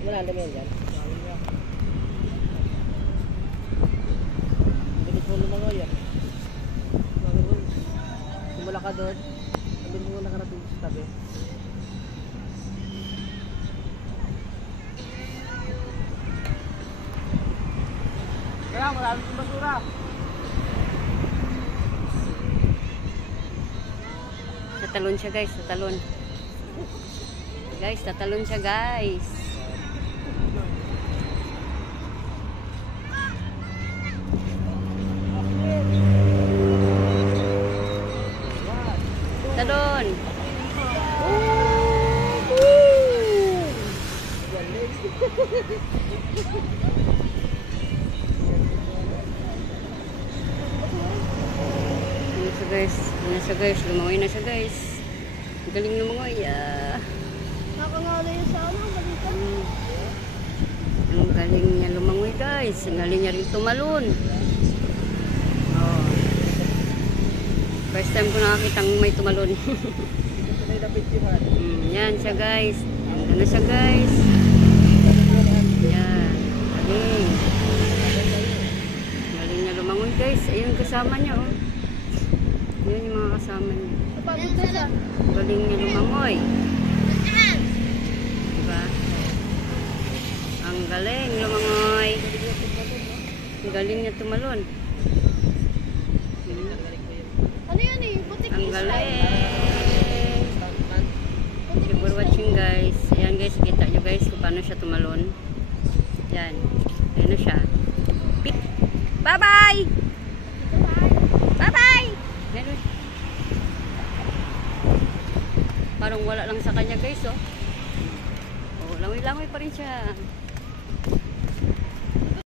Wala naman yan dyan. Bilis mo lumangoy yan. Simula ka doon. Bilis mo nakarating sa tabi. Kaya maraming yung basura. Tatalon siya guys, tatalon. Guys, tatalon siya guys. Talon. Ano siya guys, lumangoy na siya guys. Galing lumangoy. Nakangala yun sa ano, balikan. Ang galing niya lumangoy guys. Ang galing niya rin tumalon. Oh. First time ko nakakita may tumalon. Yan siya guys. Ano siya guys. Yan. Galing. Galing niya lumangoy guys. Ayun kasama niya oh. Yun yung mga kasama niya. Galing niya lumangoy. Diba? Ang galing lumangoy. Ang galing niya tumalon. Ano yun eh? Putik Ang galing. Thank you for watching guys. Ayan guys, kita nyo guys kung paano siya tumalon. Yan. Ayan na siya. Bye-bye! Bye-bye! Parang wala lang sa kanya guys oh. Oh, langoy-langoy pa rin siya.